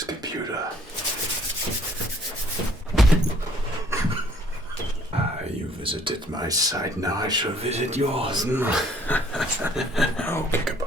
this computer. You visited my site, now I shall visit yours. Okay, goodbye.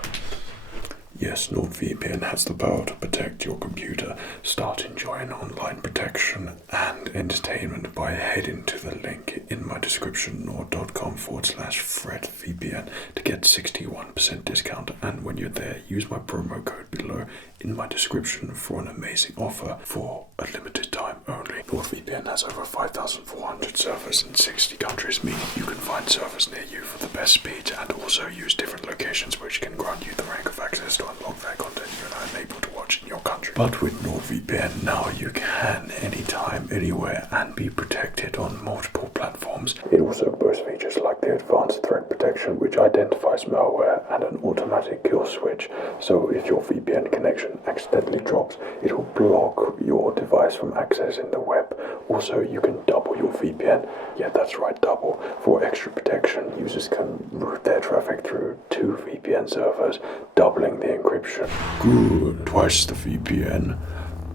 Yes, NordVPN has the power to protect your computer. Start enjoying online protection and entertainment by heading to the link in my description, nord.com/FredsVPN, to get 61% discount. And when you're there, use my promo code below in my description for an amazing offer for a limited time only. NordVPN has over 5,400 servers in 60 countries, meaning you can find servers near you for the best speed and also use different locations which can grant you the rank of access to unlock their content you're not unable to watch in your country. But with NordVPN now you can anytime, anywhere and be protected on multiple platforms. It also boasts features like the advanced threat protection which identifies malware and an automatic kill switch. So if your VPN connection accidentally drops, it will block your device from accessing the web. Also, you can double your VPN. Yeah, that's right, double. For extra protection, users can route their traffic through 2 VPN servers, doubling the encryption. Good, twice the VPN,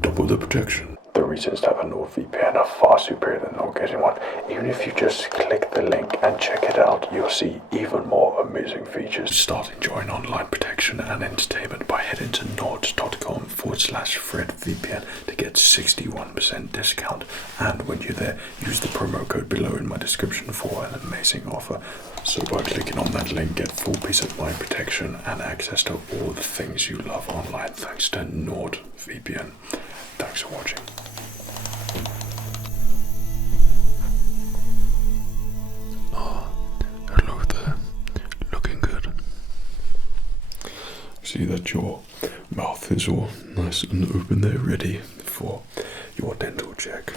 double the protection. The reasons to have a NordVPN are far superior than not getting one. Even if you just click the link and check it out, you'll see even more amazing features. Start enjoying online protection and entertainment by heading to nord.com/FredVPN to get 61% discount. And when you're there, use the promo code below in my description for an amazing offer. So by clicking on that link, get full peace of mind protection and access to all the things you love online thanks to NordVPN. Thanks for watching. Hello there. Looking good. See that your mouth is all nice and open there, ready for your dental check.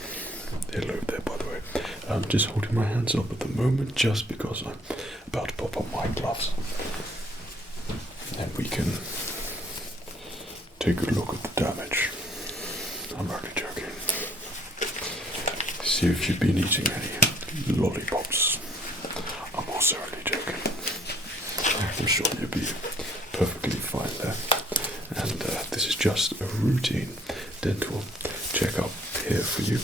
Hello there, by the way. I'm just holding my hands up at the moment just because I'm about to pop on my gloves. And we can take a look at the damage. I'm only joking. See if you've been eating any lollipops. I'm also only joking. I'm sure you'll be perfectly fine there. And this is just a routine dental checkup here for you.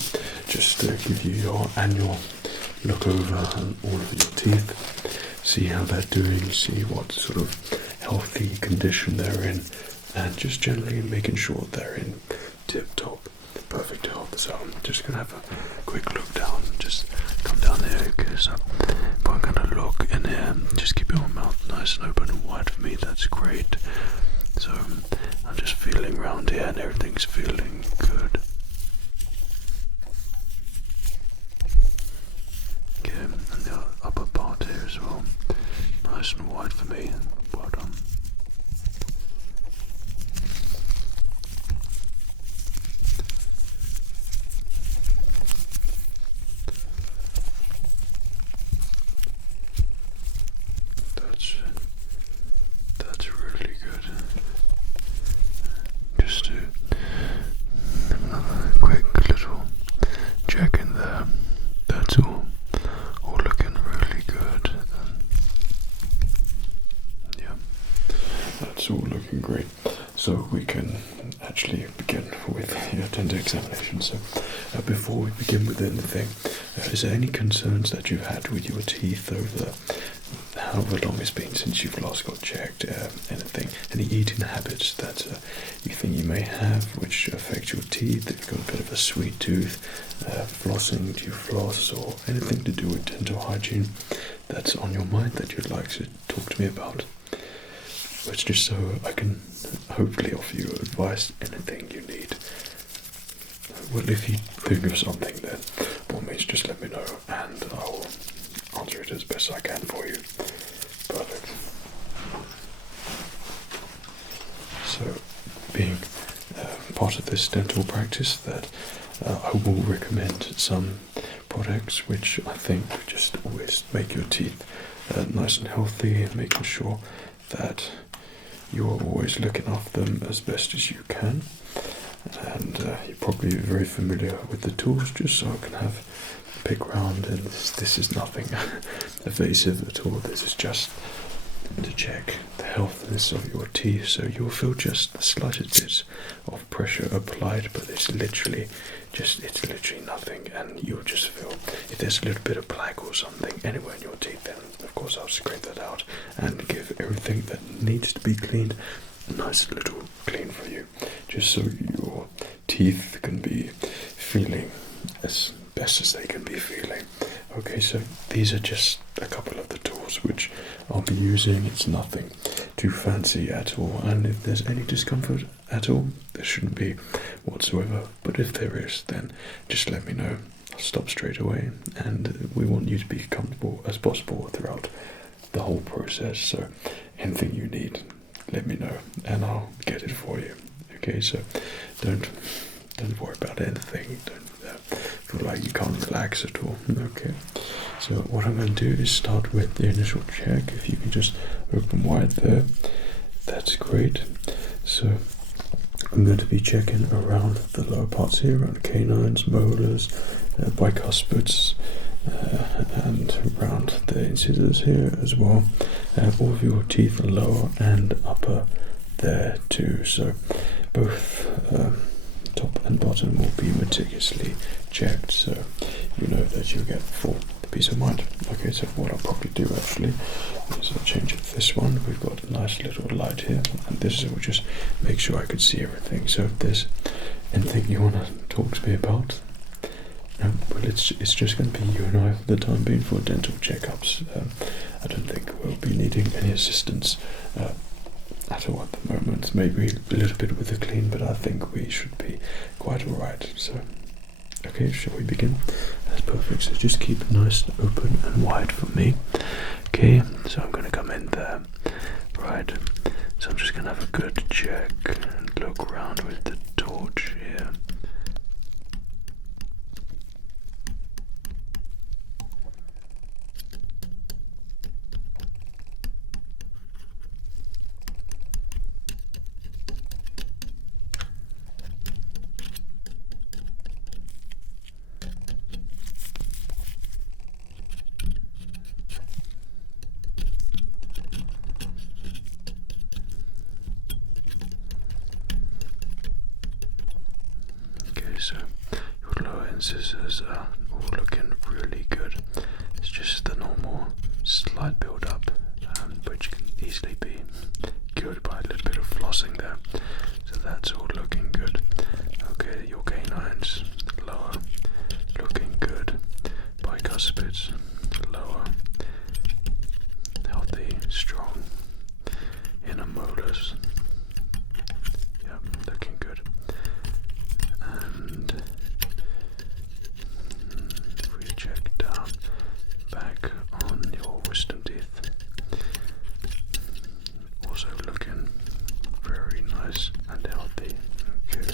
Just to give you your annual look over on all of your teeth. See how they're doing, see what sort of healthy condition they're in. And just generally making sure they're in tip-top, perfect health. So I'm just going to have a quick look down. Just come down here, because if I'm going to look in here, just keep your mouth nice and open and wide for me. That's great. So I'm just feeling around here and everything's feeling good. Okay, and the upper part here as well. Nice and wide for me. Well done. That's really good. Just to another quick little check in there. That's all looking really good. Yeah, that's all looking great. So we can actually begin with your dental examination. So before we begin with anything, is there any concerns that you've had with your teeth over however long it's been since you've last got checked? Anything, any eating habits that you think you may have which affect your teeth? If you've got a bit of a sweet tooth, flossing, do you floss, or anything to do with dental hygiene that's on your mind that you'd like to talk to me about? It's just so I can hopefully offer you advice, anything you need. Well, if you think of something, then by all means just let me know and I'll answer it as best I can for you. Perfect. So, being part of this dental practice, that I will recommend some products which I think just always make your teeth nice and healthy, and making sure that you're always looking after them as best as you can. And you're probably very familiar with the tools, just so I can have a pick round. And this is nothing evasive at all. This is just to check the healthiness of your teeth. So you'll feel just the slightest bits of pressure applied, but it's literally nothing, and you'll just feel if there's a little bit of plaque or something anywhere in your teeth, then of course I'll scrape that out and give everything that needs to be cleaned a nice little clean for you, just so your teeth can be feeling as best as they can be feeling. Okay, so these are just a couple of the tools which I'll be using. It's nothing too fancy at all, and if there's any discomfort at all, there shouldn't be whatsoever, but if there is, then just let me know. I'll stop straight away, and we want you to be comfortable as possible throughout the whole process. So anything you need, let me know and I'll get it for you. Okay, so don't worry about anything. Don't feel like you can't relax at all. Okay, so what I'm going to do is start with the initial check. If you can just open wide there, that's great. So I'm going to be checking around the lower parts here, around canines, molars, bicuspids, and around the incisors here as well. All of your teeth are lower and upper there too, so both top and bottom will be meticulously checked, so you know that you'll get full peace of mind. Okay, so what I'll probably do actually is I'll change it to this one. We've got a nice little light here, and this will just make sure I can see everything. So if there's anything you want to talk to me about, well, it's just going to be you and I for the time being for dental checkups. I don't think we'll be needing any assistance at all at the moment. Maybe a little bit with the clean, but I think we should be quite alright. So, okay, shall we begin? That's perfect. So just keep it nice and open and wide for me. Okay, so I'm going to come in there. Right, so I'm just going to have a good check and look around with the torch here. So your lower incisors are all looking really good. It's just the normal slight build up, which can easily be cured by a little bit of flossing there. So that's all looking good. Okay, your canines lower, looking good. Bicuspids lower, healthy, strong. Inner molars, yeah, looking good. And if we check down back on your wisdom teeth, also looking very nice and healthy. Okay,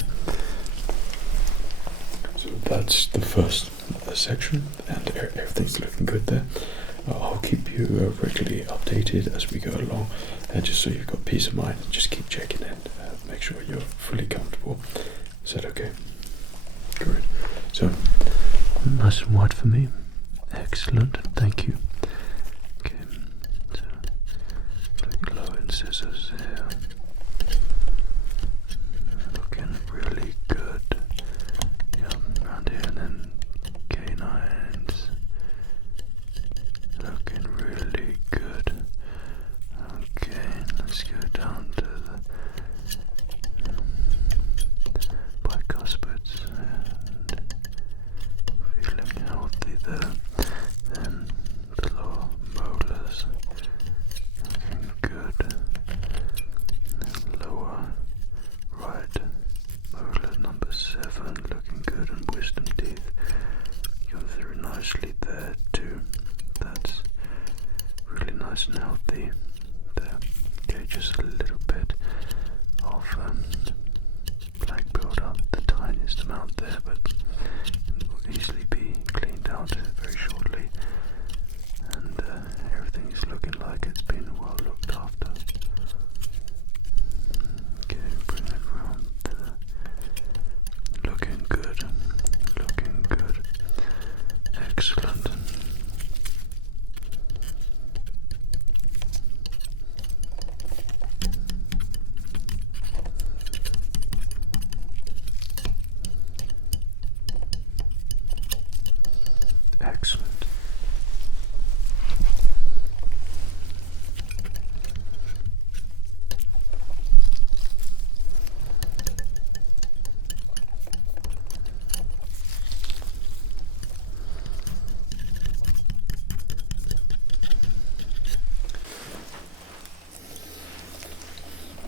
so that's the first section, and everything's looking good there. I'll keep you regularly updated as we go along, just so you've got peace of mind. Just keep checking in, make sure you're fully comfortable. Is that okay? Good. So, nice and wide for me. Excellent, thank you. Okay, so look low incisors here. Looking really good. Yeah, around here, and then canines. Looking really good. Okay, let's go down to the bicuspids and feeling healthy there. Then the lower molars looking good. Lower right molar number 7 looking good, and wisdom teeth going through nicely there too. That's really nice and healthy there. Okay, just a little bit of black build up, the tiniest amount there, but it will easily be cleaned out very shortly, and everything is looking like it's been well looked after. Okay, bring it around there. Looking good, looking good. Excellent.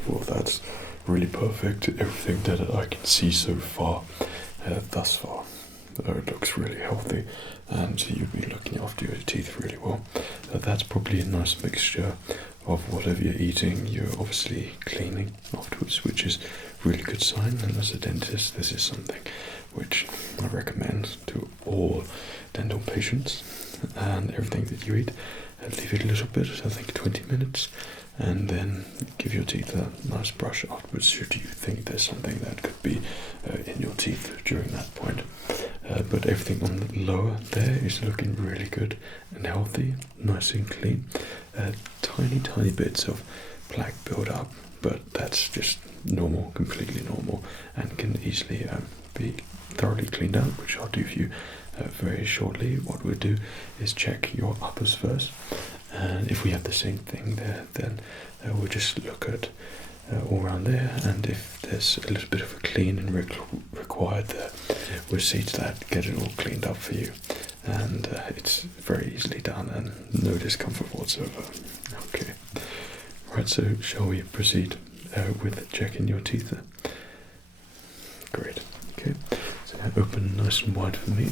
Well, that's really perfect. Everything that I can see so far, thus far, it looks really healthy, and you'll be looking after your teeth really well. That's probably a nice mixture of whatever you're eating. You're obviously cleaning afterwards, which is a really good sign. And as a dentist, this is something which I recommend to all dental patients. And everything that you eat, leave it a little bit, I think 20 minutes, and then give your teeth a nice brush afterwards should you think there's something that could be in your teeth during that point. But everything on the lower there is looking really good and healthy, nice and clean. Tiny bits of plaque build up, but that's just normal, completely normal, and can easily be thoroughly cleaned out, which I'll do for you very shortly. What we'll do is check your uppers first, and if we have the same thing there, then we'll just look at all around there, and if there's a little bit of a clean and required there, we'll see to that, get it all cleaned up for you, and it's very easily done and no discomfort whatsoever. Okay, right, so shall we proceed with checking your teeth there? Great. Okay, so open nice and wide for me.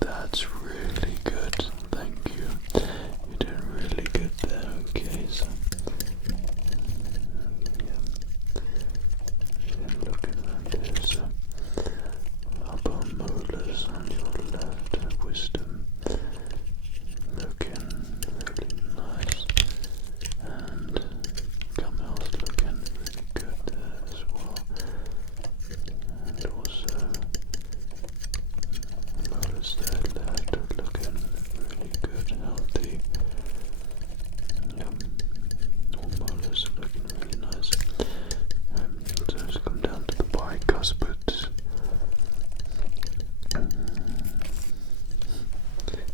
That's really good, thank you. You're doing really good there. Okay, so looking at this upper molars on your left, wisdom, looking really nice, and gumhouse looking really good there as well, and also molars there left are looking really good, healthy. Yep, all molars are looking really nice. So let's come down to the bicuspids.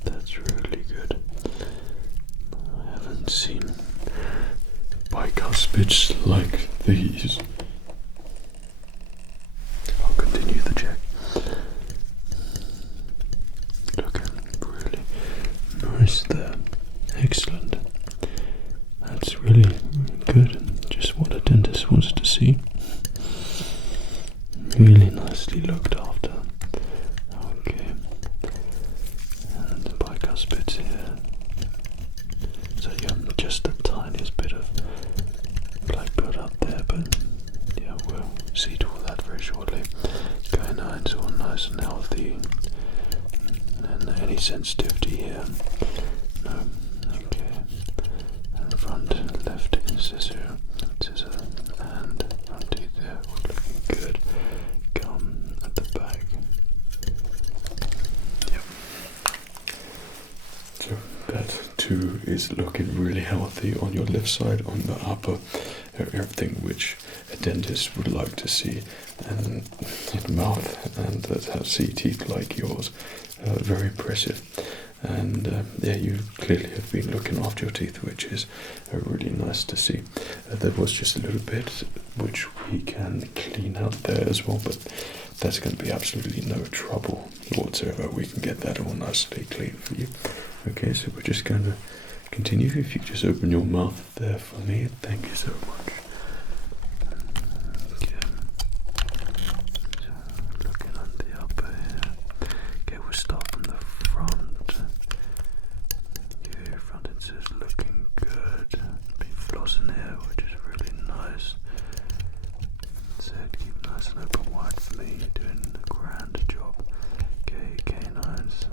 That's really good. I haven't seen bicuspids like these. I'll continue the check. Looking really nice there. Excellent. That's really good. Just what a dentist wants to see. Really nicely looked after. Okay. And the bicuspids here. So yeah, just the tiniest bit of plaque build up there, but yeah, we'll see to all that very shortly. Canines all nice and healthy. And any sensitivity here? No. Okay. And front left scissor, and front teeth there, all looking good. Gum at the back. Yep. So that too is looking really healthy on your left side, on the upper, everything which a dentist would like to see, and in mouth, and that has see teeth like yours. Very impressive. And yeah, you clearly have been looking after your teeth, which is really nice to see. There was just a little bit which we can clean out there as well, but that's going to be absolutely no trouble whatsoever. We can get that all nicely clean for you. Okay, so we're just going to continue. If you just open your mouth there for me, thank you so much. Okay. So looking on the upper here. Okay, we'll start from the front. Okay, front is looking good. Been flossing here, which is really nice. So keep nice and open wide for me. You're doing a grand job. Okay, canines,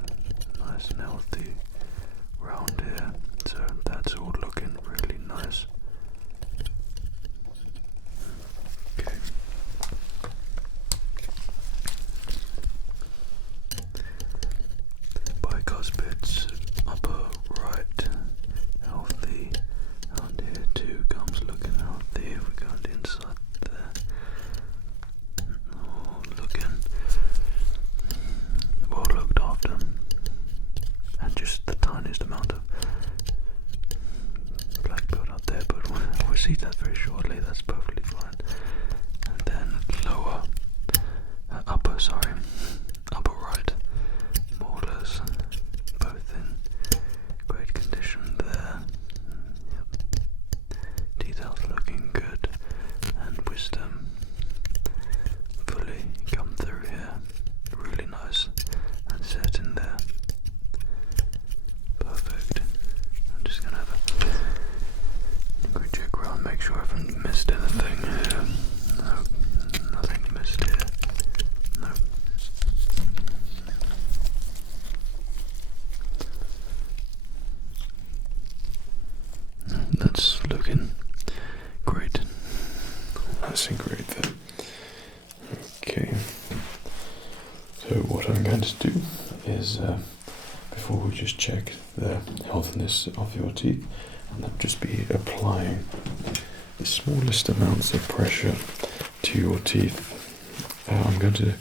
nice and healthy round here. So that's all looking really nice. Okay. Bicuspids, upper right, healthy. And here too, gums looking healthy. If we go on the inside there. Oh, looking well looked after. And just the tiniest amount of black build up there, but we'll see that very shortly. That's perfectly fine. And then lower, upper right, molars, both in great condition there. Yep. Teeth details looking good, and wisdom fully come through here. Really nice and set in there. Perfect. I'm just gonna have a quick check around, make sure I haven't missed anything here. No, nothing missed here. No. That's looking great. That's great then. Okay. So what I'm going to do is, before we just check the healthiness of your teeth, and I'll just be applying the smallest amounts of pressure to your teeth. I'm going to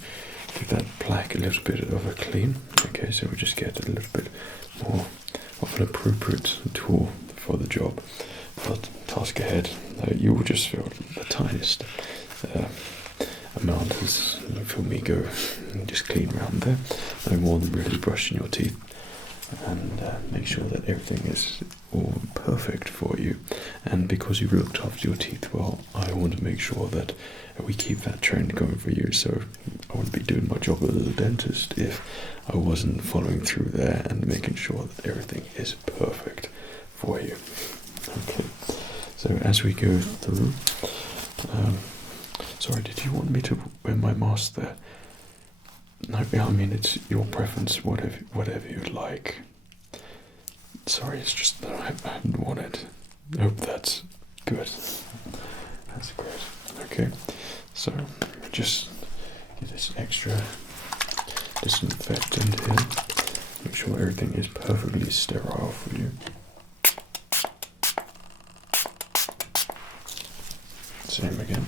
give that plaque a little bit of a clean. Okay, so we just get a little bit more of an appropriate tool for the job. But task ahead, you will just feel the tiniest amount as you feel me go and just clean around there. No more than really brushing your teeth, and make sure that everything is all perfect for you. And because you've looked after your teeth well, I want to make sure that we keep that trend going for you. So I wouldn't be doing my job as a dentist if I wasn't following through there and making sure that everything is perfect for you. Okay, so as we go through, sorry, did you want me to wear my mask there? No, I mean, it's your preference, whatever you like. Sorry, it's just that I hadn't wanted. Hope that's good. That's great. Okay, so just get this extra disinfectant here. Make sure everything is perfectly sterile for you. Same again.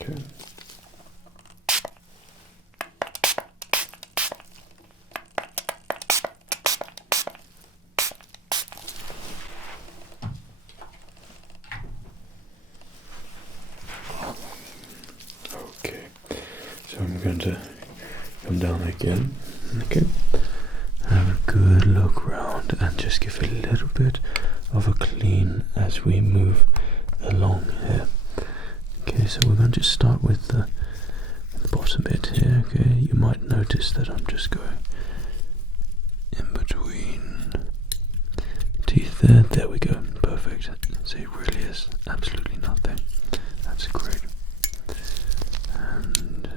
Okay. Okay, so I'm going to come down again. Okay, have a good look round and just give it a little bit of a clean as we move along here. Okay, so we're going to just start with the bottom bit here. Okay, you might notice that I'm just going in between teeth there. There we go. Perfect. So it really is absolutely nothing. That's great. And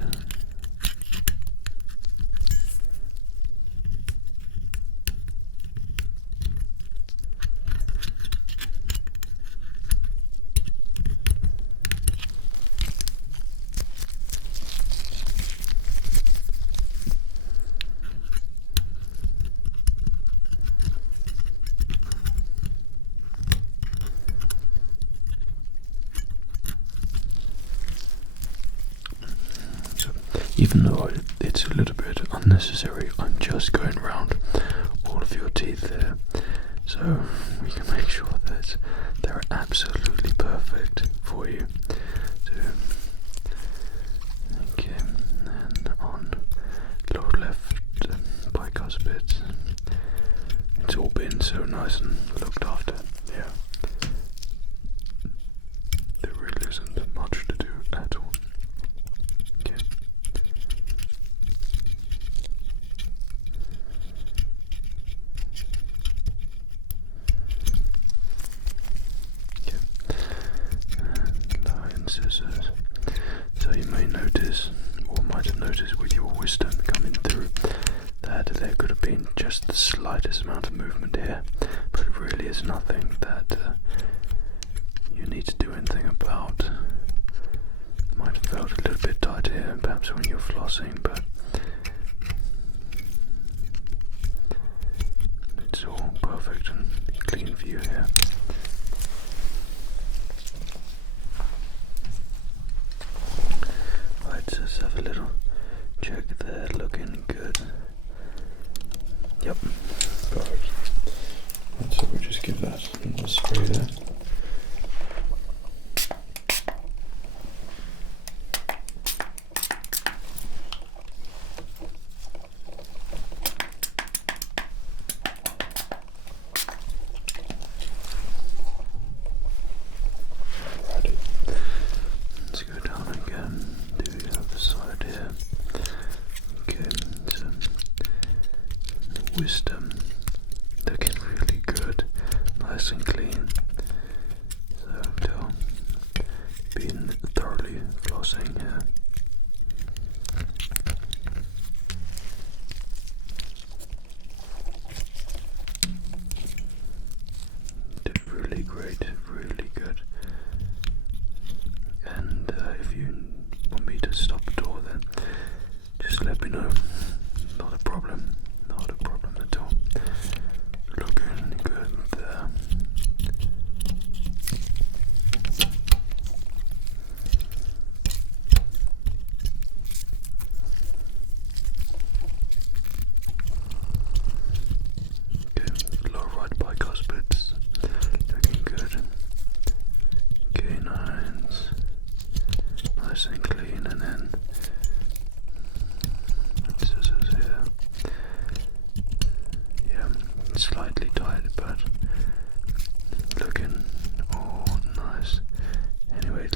even though it's a little bit unnecessary, I'm just going around all of your teeth there, so we can make sure that they're absolutely perfect for you. So, okay, and on lower left bicuspid, it's all been so nice and looked after. Yeah, there really isn't much to do at all. Okay. Line scissors. So you may notice, or might have noticed with your wisdom coming through, that there could have been just the slightest amount of movement here, but it really is nothing that you need to do anything about. Might have felt a little bit tight here, perhaps when you're flossing, but it's all perfect and clean for you here. Right, so let's have a little check there, looking good. Yep. perfect. And so we just give that a little spray there.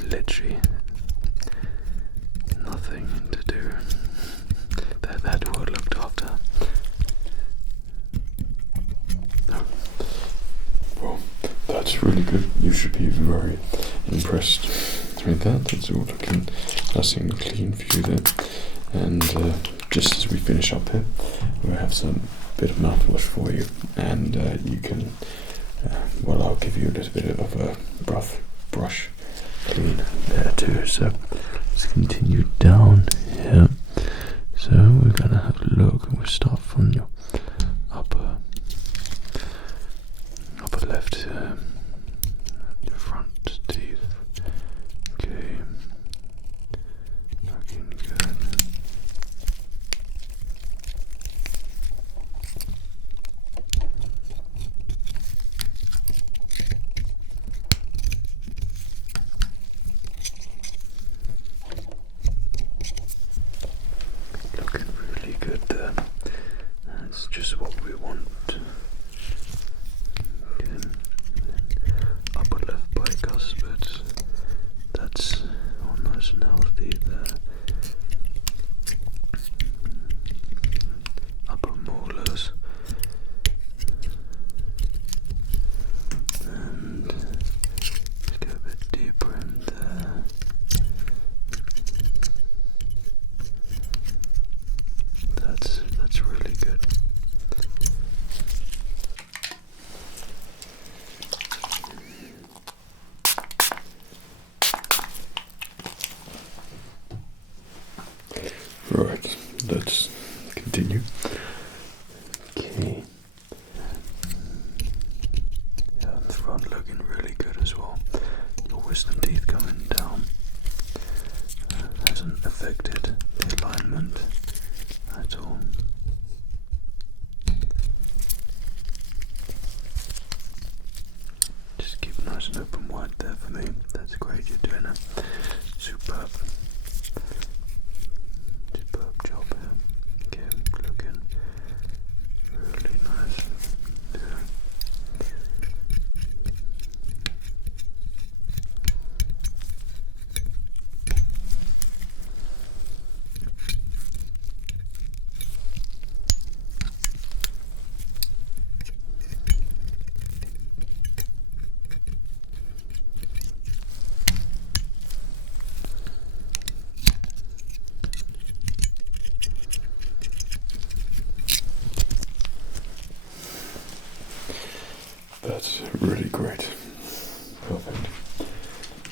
literally nothing to do. That well looked after. Well, that's really good. You should be very impressed with that. That's all looking nice and clean for you there. And just as we finish up here, we'll have some bit of mouthwash for you, and you can, well, I'll give you a little bit of a brush clean there too. So let's continue down here. So we're gonna have a look, and we'll start from your upper left, your front teeth. Okay, looking good. Looking really good there. That's just what we want. Upper left bicuspid, that's all nice and healthy there. Upper molars, and let's go a bit deeper in there. That's really good. Right, let's continue. Okay. Yeah, the front looking really good as well. Your wisdom teeth coming down hasn't affected the alignment at all. Just keep nice and open wide there for me. That's great, you're doing it. Superb. Superb job here. Okay, looking really nice. Yeah. That's really great. Perfect.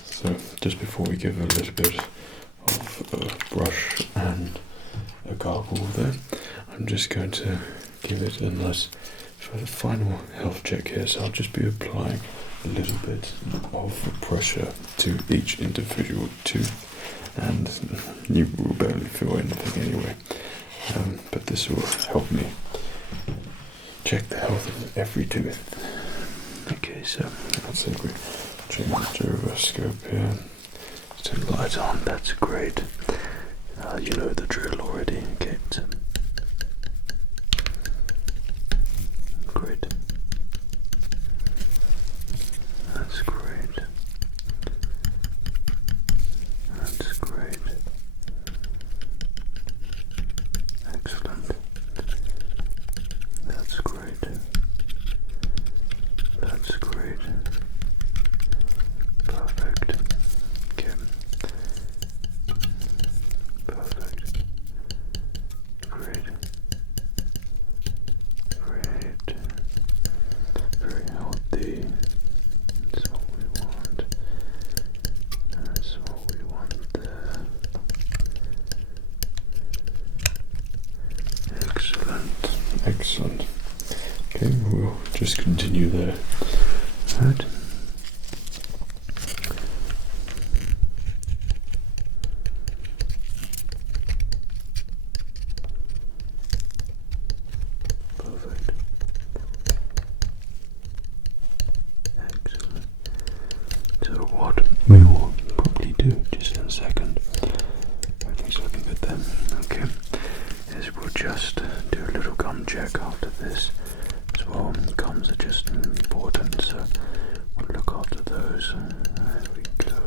So just before we give a little bit of a brush and a gargle there, I'm just going to give it a nice final health check here. So I'll just be applying a little bit of pressure to each individual tooth, and you will barely feel anything anyway. But this will help me check the health of every tooth. Okay, so that's it. We change the reverse scope here. Turn the light on. That's great. You know the drill already. Okay, so great. That's great. That's great. Excellent. That's great. That's great. Perfect. Okay. Perfect. Great. Great. Very healthy. That's what we want. That's what we want there. Excellent. Excellent. Okay, we'll just continue there. Right. Perfect. Excellent. So what we will probably do just in a second, everything's looking good then, okay, is we'll just do a little gum check after this as well. Gums are just important, so we'll look after those. There we go.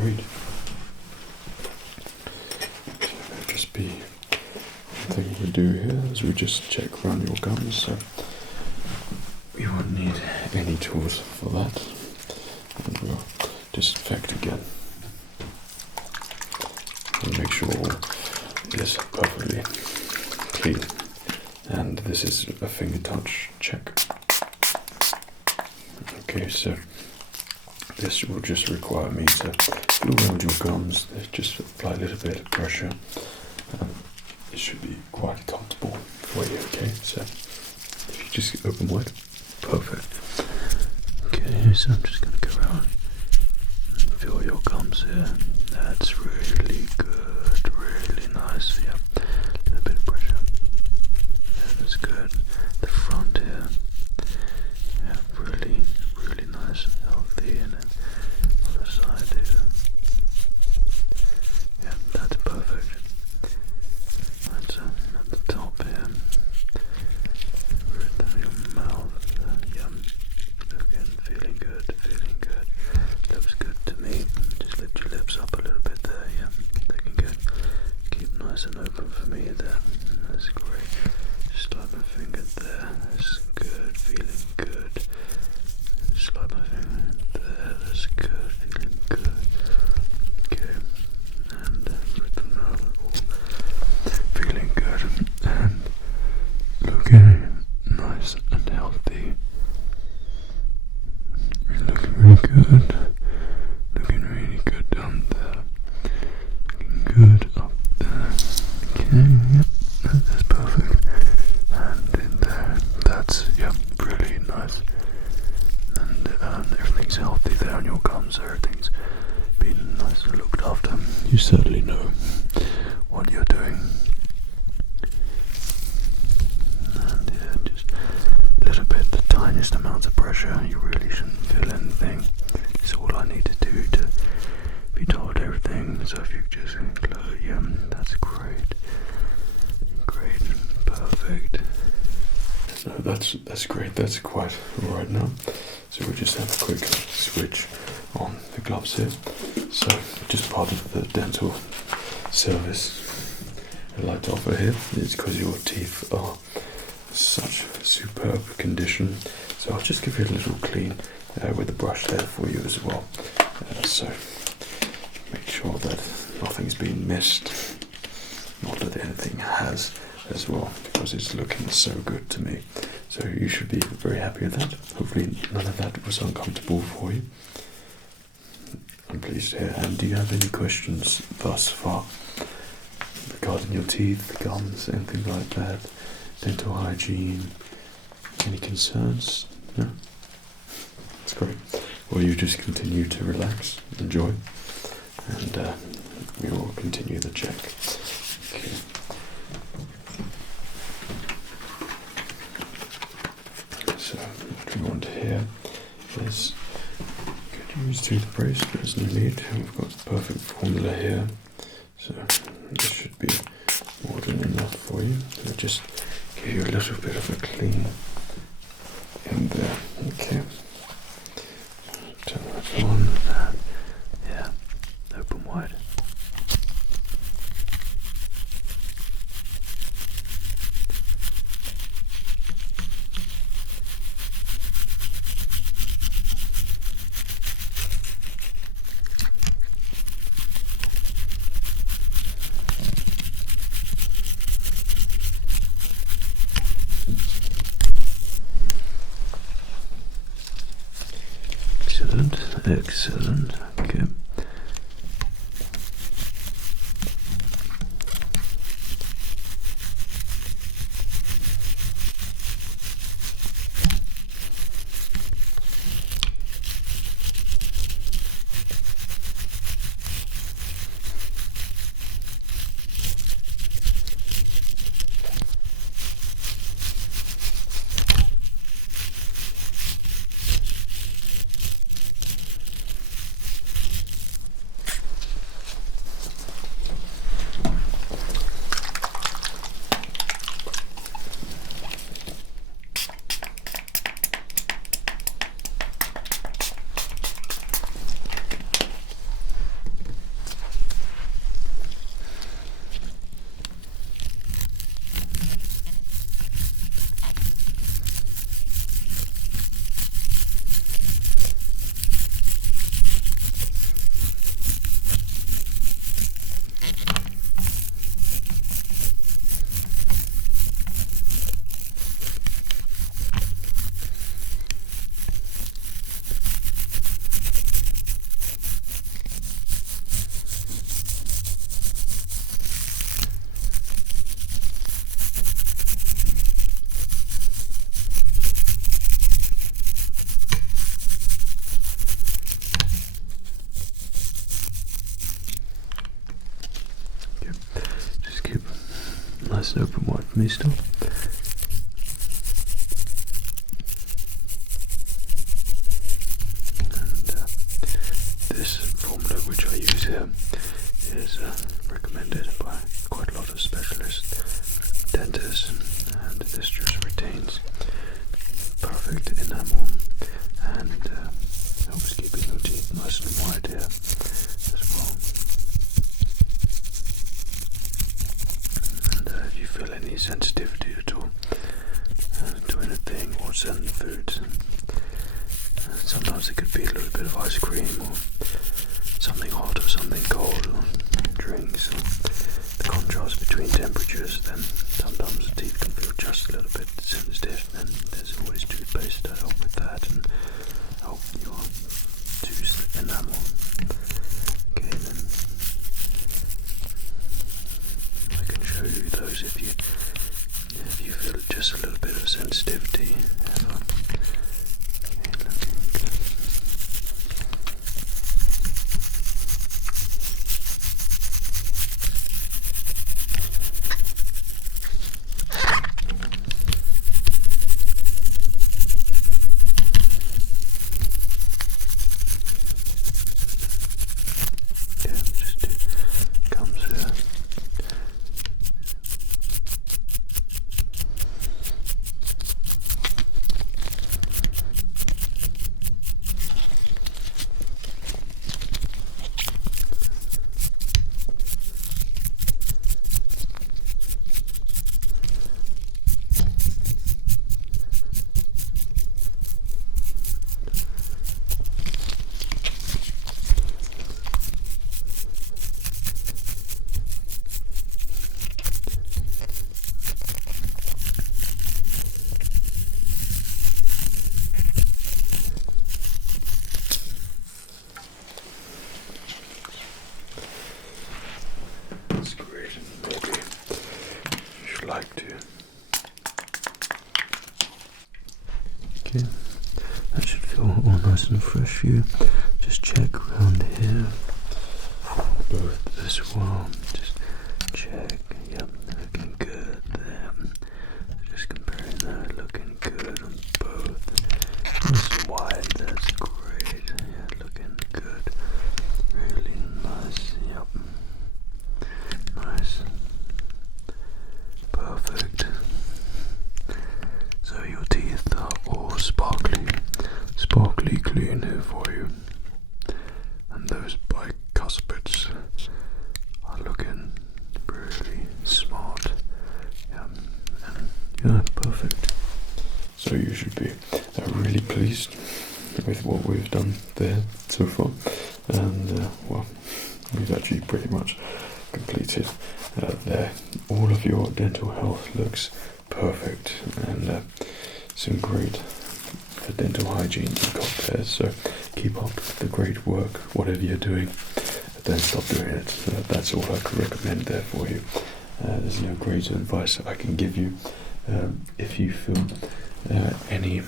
great. Just be one thing we do here is we just check around your gums, so we won't need any tools for that. And we'll disinfect again and make sure all is perfectly clean. And this is a finger touch check. Okay, so this will just require me to glue around your gums, just apply a little bit of pressure. It should be quite comfortable for you, okay? So if you just open wide, perfect. Okay, so I'm just going to go around and feel your gums here. That's really good, really nice. Yeah, a little bit of pressure. Yeah, that's good. The front here, yeah, really, really nice and healthy. And then other side here, yeah, that's perfect. That's at the top here, right down your mouth. Yeah, again, feeling good, feeling good. Looks good to me. Just lift your lips up a little bit there. Yeah, looking good. Keep nice and open for me there. That's great. Just slide my finger there. That's good. Feeling good. Slide my finger there. That's good. Feeling good. Okay. And with the mouth, feeling good and looking nice and healthy. You're looking really good. Looking really good down there. Looking good up there. Okay, yep, that's perfect. And in there, that's, yep, really nice. And everything's healthy there on your gums. Everything's been nice and looked after. You certainly know what you're doing. And yeah, just a little bit, the tiniest amounts of pressure. You really shouldn't feel anything. It's all I need to do to be told everything. So if you just close, yeah, that's great. Great, perfect. No, that's great. That's quite all right now. So we'll just have a quick switch on the gloves here. So just part of the dental service I'd like to offer here is because your teeth are such superb condition. So I'll just give you a little clean with a brush there for you as well. So make sure that nothing's been missed. Not that anything has as well, because it's looking so good to me. So you should be very happy with that. Hopefully none of that was uncomfortable for you. I'm pleased to hear. And do you have any questions thus far regarding your teeth, gums, anything like that? Dental hygiene? Any concerns? No? That's great. Well, you just continue to relax, enjoy, and we will continue the check. Okay. So what we want here is could use toothpaste, there's no need. We've got the perfect formula here. So this should be more than enough for you. So just give you a little bit of a clean in there. Okay. Turn that on. Yeah. Open wide. Excellent, excellent. Okay. nice and open wide for me still. And this formula which I use here is recommended by quite a lot of specialist dentists, and this just retains perfect enamel and helps keeping your teeth nice and wide here as well. And if you feel any sensitivity at all to anything or certain foods, sometimes it could be a little bit of ice cream or something hot or something cold or drinks, or the contrast between temperatures, then sometimes the teeth can feel just a little bit sensitive, and there's always toothpaste to help with that and help your tooth enamel. Okay, then I can show you those if you feel just a little bit of sensitivity. Okay, that should feel all nice and fresh for you. Just check around here, both as well. Just check. Yep, looking good there. Just comparing that, looking good on both. Nice and wide, that's great. Yeah, looking good. Really nice. Yep. Nice. Perfect. So your teeth are all sparkly clean here for you, and those bicuspids are looking really smart. Yeah, perfect. So you should be really pleased with what we've done there so far, and well, we've actually pretty much completed there. All of your dental health looks perfect, and some great dental hygiene you've got there. So keep up the great work, whatever you're doing. Don't stop doing it. That's all I can recommend there for you. There's no greater advice that I can give you. If you feel any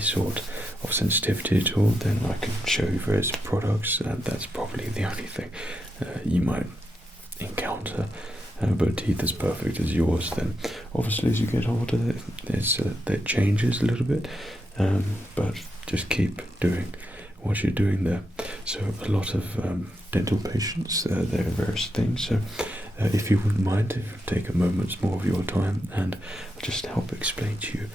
sort of sensitivity at all, then I can show you various products, and that's probably the only thing you might encounter. But teeth as perfect as yours, then obviously as you get older that changes a little bit, but just keep doing what you're doing there. So a lot of dental patients, there are various things, so if you wouldn't mind, if you take a moment more of your time, and I'll just help explain to you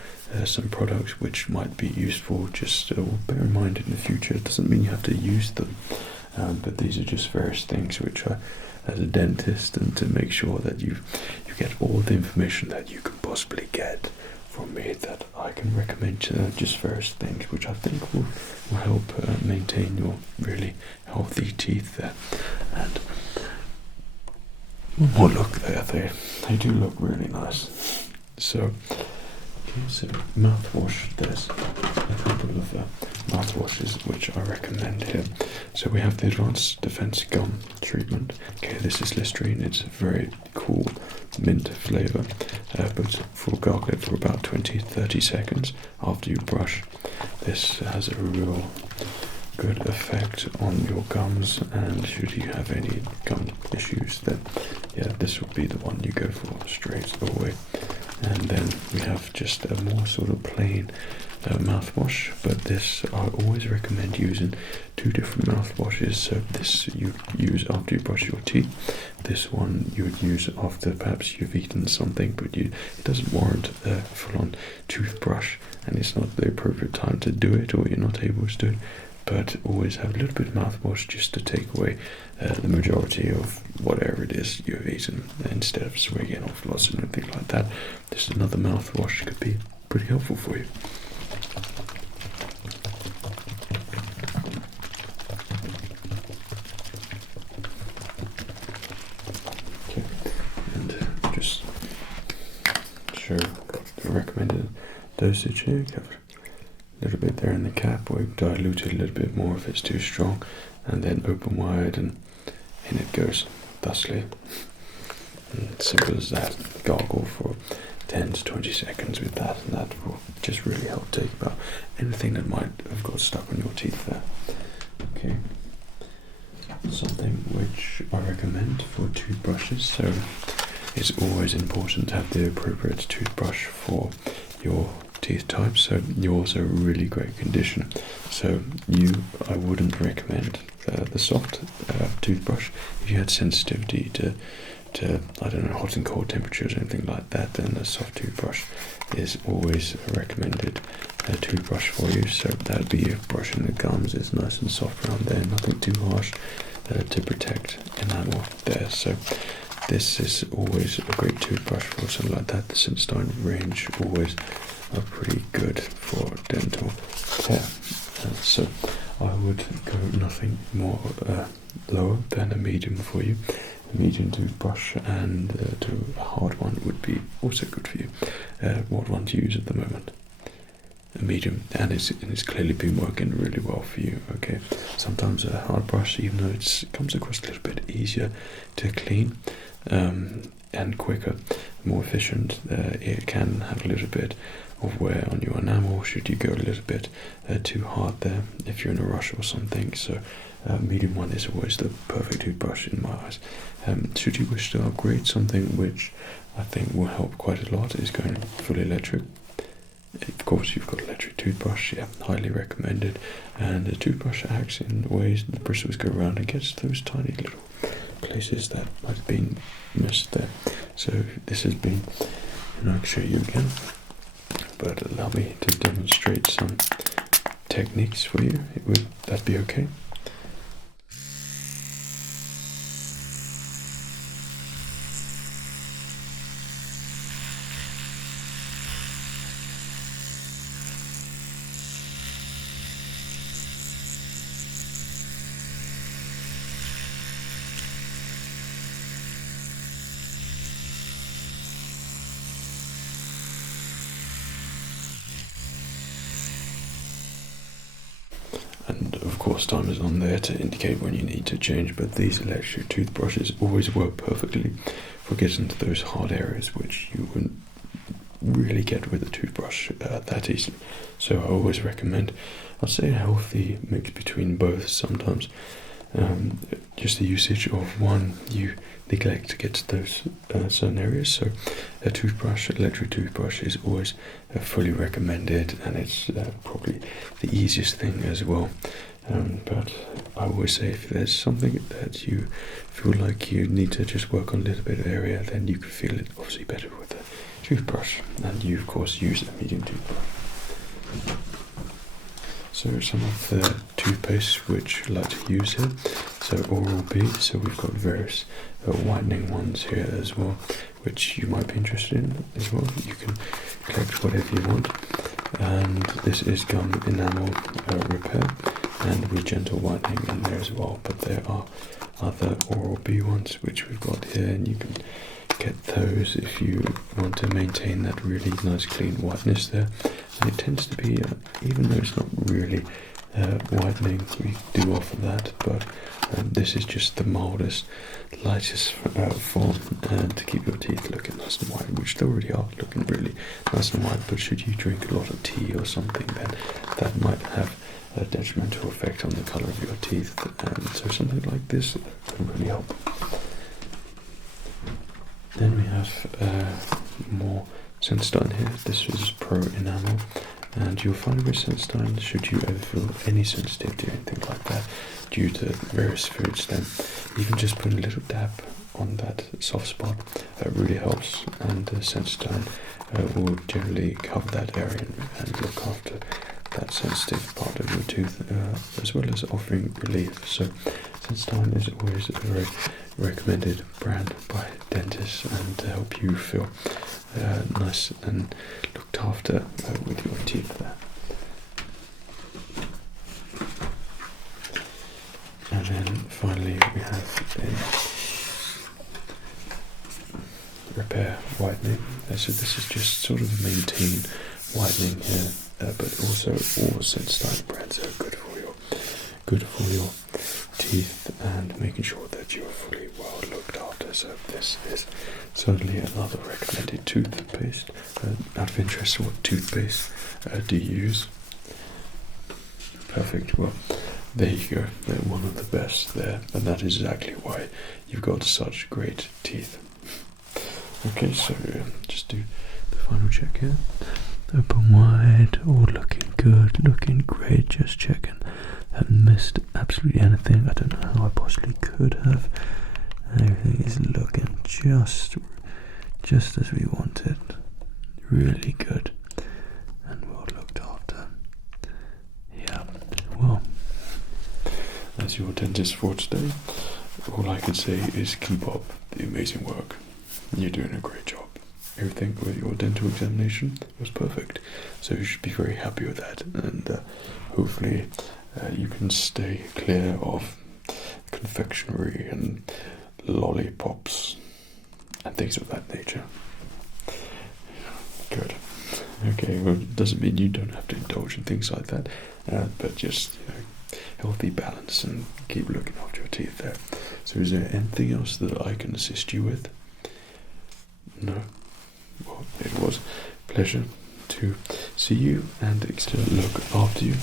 some products which might be useful. Just bear in mind in the future. It doesn't mean you have to use them, but these are just various things which I, as a dentist, and to make sure that you get all the information that you can possibly get from me, that I can recommend just various things which I think will help maintain your really healthy teeth there. And one more look there, they do look really nice. So so mouthwash, there's a couple of mouthwashes which I recommend here. So we have the Advanced Defense Gum Treatment. Okay, this is Listerine. It's a very cool mint flavour, but for gargle it for about 20-30 seconds after you brush. This has a real good effect on your gums, and should you have any gum issues, then yeah, this will be the one you go for straight away. And then we have just a more sort of plain mouthwash, but this I always recommend using 2 different mouthwashes. So this you use after you brush your teeth, this one you would use after perhaps you've eaten something, but it doesn't warrant a full-on toothbrush, and it's not the appropriate time to do it, or you're not able to do it. But always have a little bit of mouthwash just to take away the majority of whatever it is you've eaten, instead of swigging off lots and anything like that. Just another mouthwash could be pretty helpful for you. Okay, and just show the recommended dosage here. A little bit there in the cap, or dilute it a little bit more if it's too strong, and then open wide, and in it goes thusly. And simple as that. Gargle for 10 to 20 seconds with that, and that will just really help take out anything that might have got stuck on your teeth there. Okay, something which I recommend for toothbrushes. So it's always important to have the appropriate toothbrush for your teeth type. So yours are really great condition, so I wouldn't recommend the soft toothbrush. If you had sensitivity to I don't know, hot and cold temperatures or anything like that, then a soft toothbrush is always a recommended toothbrush for you. So that would be brushing the gums. It's nice and soft around there, nothing too harsh to protect enamel there. So this is always a great toothbrush for something like that. The Sunstein range always are pretty good for dental care. So I would go nothing more lower than a medium for you. A medium toothbrush, and a hard one would be also good for you. What one do you use at the moment? A medium, and it's clearly been working really well for you. Okay, sometimes a hard brush, even though it comes across a little bit easier to clean and quicker, more efficient, it can have a little bit of wear on your enamel should you go a little bit too hard there if you're in a rush or something. So medium one is always the perfect toothbrush in my eyes. Should you wish to upgrade, something which I think will help quite a lot is going fully electric. Of course, you've got electric toothbrush, yeah, highly recommended. And the toothbrush acts in ways the bristles go around and gets those tiny little places that might have been missed there. So this has been, and I'll show you again, but allow me to demonstrate some techniques for you. Would that be okay? And of course time is on there to indicate when you need to change, but these electric toothbrushes always work perfectly for getting to those hard areas which you wouldn't really get with a toothbrush that easily. So I always recommend, I'd say, a healthy mix between both. Sometimes just the usage of one, you neglect to get to those certain areas. So a toothbrush, electric toothbrush, is always fully recommended, and it's probably the easiest thing as well. But I always say, if there's something that you feel like you need to just work on a little bit of area, then you can feel it obviously better with a toothbrush, and you of course use a medium toothbrush. So some of the toothpaste which I like to use here, so Oral-B, so we've got various whitening ones here as well, which you might be interested in as well. You can collect whatever you want, and this is gum enamel repair, and with gentle whitening in there as well. But there are other Oral-B ones which we've got here, and you can get those if you want to maintain that really nice clean whiteness there. And it tends to be, even though it's not really whitening, we do offer that, but this is just the mildest, lightest form to keep your teeth looking nice and white, which they already are looking really nice and white. But should you drink a lot of tea or something, then that might have detrimental effect on the colour of your teeth, and so something like this can really help. Then we have more Sensodyne here. This is Pro Enamel, and you'll find with Sensodyne, should you ever feel any sensitivity or anything like that due to various foods, then even just put a little dab on that soft spot really helps, and Sensodyne will generally cover that area and look after that sensitive part of your tooth, as well as offering relief. So Sensodyne is always a very recommended brand by dentists, and to help you feel nice and looked after with your teeth there. And then finally we have a repair whitening. So this is just sort of maintain whitening here, but also all Sensodyne brands are good for your teeth and making sure that you're fully well looked after. So this is certainly another recommended toothpaste. Out of interest, what toothpaste do you use? Perfect. Well, there you go. They're one of the best there, and that is exactly why you've got such great teeth. Okay, so just do the final check here. Open wide, all looking good, looking great. Just checking. Haven't missed absolutely anything. I don't know how I possibly could have. Everything is looking just as we wanted. Really good and well looked after. Yeah. Well, as your dentist for today, all I can say is keep up the amazing work. You're doing a great job. Everything with your dental examination was perfect, so you should be very happy with that, and hopefully you can stay clear of confectionery and lollipops and things of that nature. Good. Okay, well, it doesn't mean you don't have to indulge in things like that, but just healthy balance and keep looking after your teeth there. So is there anything else that I can assist you with? No? Well, it was a pleasure to see you and to look after you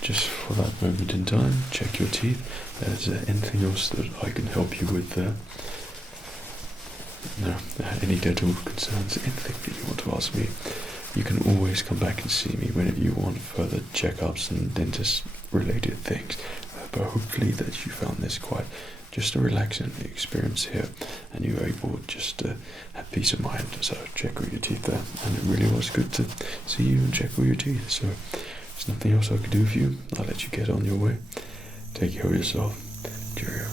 just for that moment in time. Check your teeth. Is there anything else that I can help you with there? No? Any dental concerns, anything that you want to ask me, you can always come back and see me whenever you want further checkups and dentist related things. But hopefully that you found this quite just a relaxing experience here, and you were able just to have peace of mind. So check all your teeth there, and it really was good to see you and check all your teeth. So there's nothing else I could do for you. I'll let you get on your way. Take care of yourself. Cheerio.